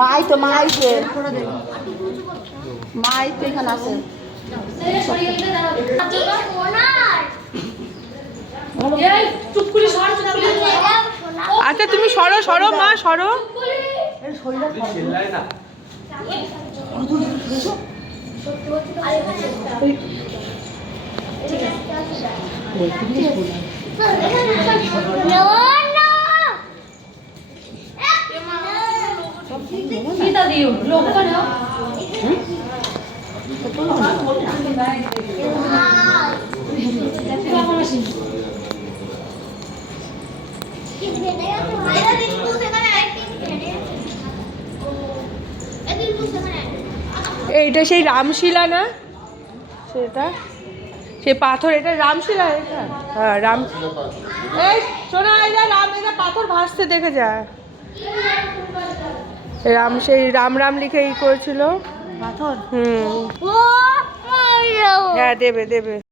মাই তো এখানে আছে। আচ্ছা তুমি সরো সরো মা সরো। এইটা সেই রামশিলা না? সেটা সেই পাথর, এটা রামশিলা এটা? হ্যাঁ রাম। এই শোনা, এটা রাম, এটা পাথর ভাসতে দেখে যায়। রাম সেই রাম রাম লিখে ই করেছিল পাথর। হ্যাঁ দেবে দেবে।